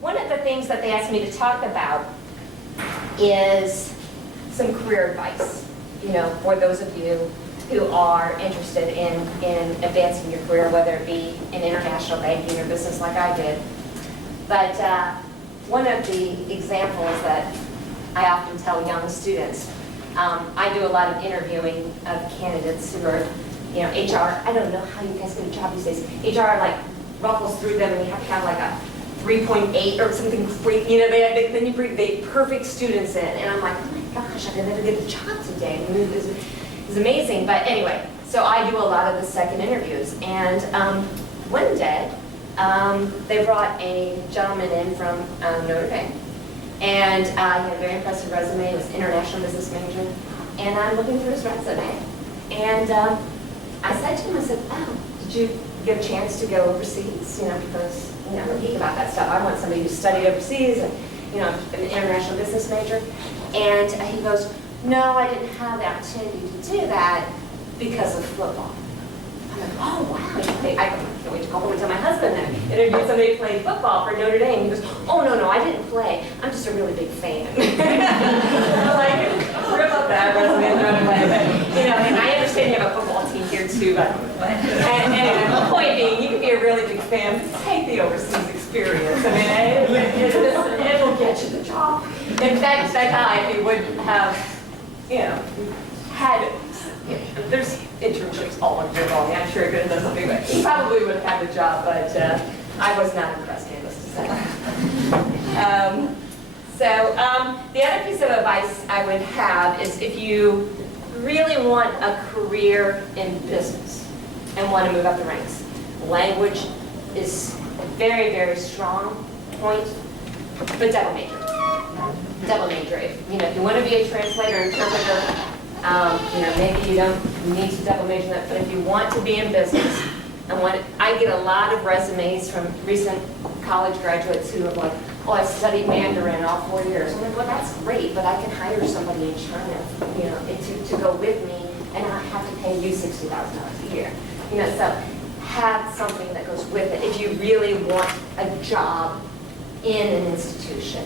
One of the things that they asked me to talk about is some career advice, for those of you who are interested in advancing your career, whether it be in international banking or business like I did. But one of the examples that I often tell young students, I do a lot of interviewing of candidates who are, HR, I don't know how you guys get a job these days. HR like ruffles through them and you have to have like a 3.8 or something freak, then you bring the perfect students in. And I'm like, oh my gosh, I could never get a job today. It's amazing. But anyway, so I do a lot of the second interviews. And one day, they brought a gentleman in from Notre Dame. And he had a very impressive resume. He was an international business major. And I'm looking through his resume. And I said to him, I said, oh, did you get a chance to go overseas? Because, I'm a geek about that stuff. I want somebody who studied overseas and, an international business major. And he goes, no, I didn't have the opportunity to do that because of football. I'm like, oh, wow. I can't wait to go home and tell my husband that I interviewed somebody who played football for Notre Dame. He goes, oh, no, I didn't play. I'm just a really big fan. I'm like, rip up that resume and throw it away. But, and I understand you have a football team here too, but anyway, the point being, you can be a really big fan, but take the overseas experience. I mean, it will get you the job. In fact, that guy, if he would have, had, there's internships all over the world. I'm sure he could have done something, but he probably would have had the job, but I was not impressed, needless to say. The other piece of advice I would have is if you really want a career in business and want to move up the ranks, language is a very, very strong point, but double major. Double major. If you want to be a translator, interpreter, maybe you don't need to double major that, but if you want to be in business, I get a lot of resumes from recent college graduates who are like, oh, I studied Mandarin all 4 years. I'm like, well, that's great, but I can hire somebody in China, to go with me and not have to pay you $60,000 a year. So have something that goes with it. If you really want a job in an institution,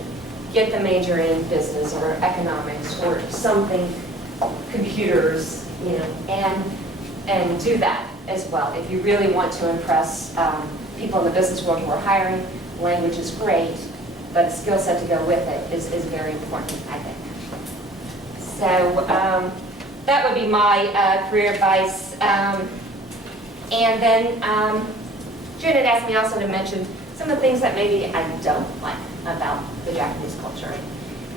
get the major in business or economics or something, computers, and do that as well. If you really want to impress people in the business world who are hiring, language is great, but a skill set to go with it is very important, I think. So that would be my career advice. And then June had asked me also to mention some of the things that maybe I don't like about the Japanese culture.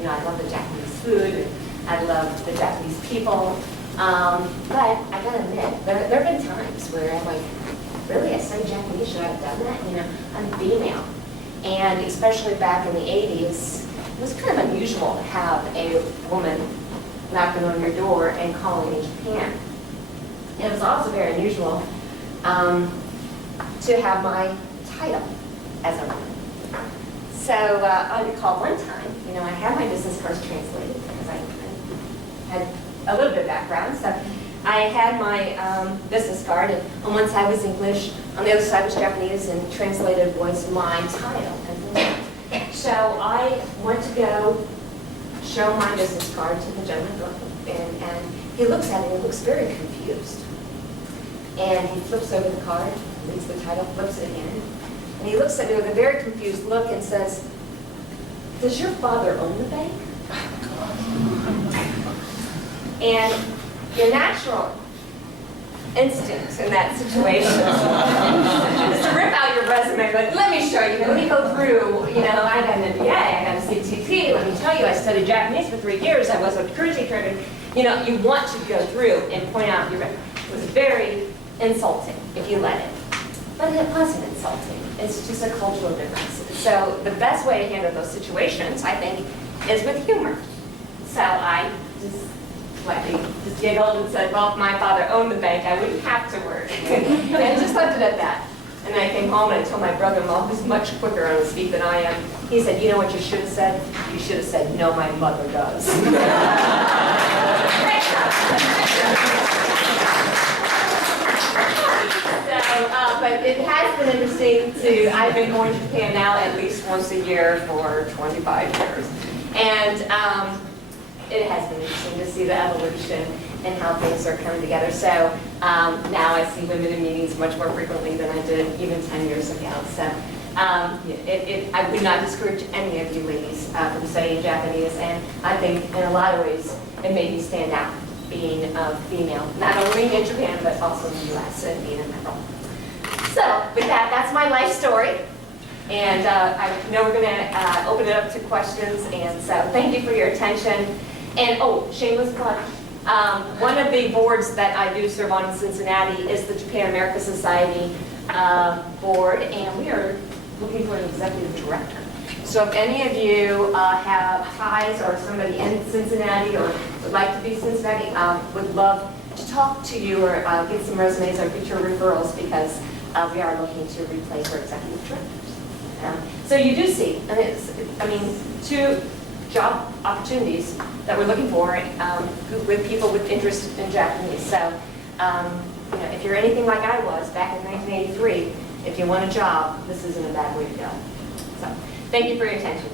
I love the Japanese food, I love the Japanese people, but I gotta admit, there have been times where I'm like, really, I studied Japanese, should I have done that? I'm female. And especially back in the 80s, it was kind of unusual to have a woman knocking on your door and calling in Japan. And it was also very unusual to have my title as a woman. So I recall one time, I had my business cards translated because I had a little bit of background. So I had my business card, and on one side was English, on the other side was Japanese, and translated was my title. So I went to go show my business card to the gentleman, and he looks at it and he looks very confused. And he flips over the card, reads the title, flips it again, and he looks at me with a very confused look and says, does your father own the bank? And your natural instinct in that situation is to rip out your resume, but let me show you, let me go through, I got an MBA, I got a CTP, let me tell you, I studied Japanese for 3 years, I was a cruising trader. You want to go through and point out your resume. It was very insulting if you let it. But it wasn't insulting. It's just a cultural difference. So the best way to handle those situations, I think, is with humor. So I just giggled and said, well, if my father owned the bank, I wouldn't have to work. And just left it at that. And then I came home and I told my brother-in-law, who's much quicker on his feet than I am, he said, you know what you should have said? You should have said, no, my mother does. So but it has been interesting I've been going to Japan now at least once a year for 25 years. And it has been interesting to see the evolution and how things are coming together. So now I see women in meetings much more frequently than I did even 10 years ago. So I would not discourage any of you ladies from studying Japanese, and I think in a lot of ways it made me stand out being a female, not only in Japan but also in the U.S. and being a member. So with that, that's my life story, and I know we're going to open it up to questions, and so thank you for your attention. And shameless plug. One of the boards that I do serve on in Cincinnati is the Japan America Society board, and we are looking for an executive director. So if any of you have ties or somebody in Cincinnati or would like to be Cincinnati, would love to talk to you or get some resumes or get your referrals, because we are looking to replace our executive directors. So you do see, two job opportunities that we're looking for with people with interest in Japanese. So if you're anything like I was back in 1983, if you want a job, this isn't a bad way to go. So thank you for your attention.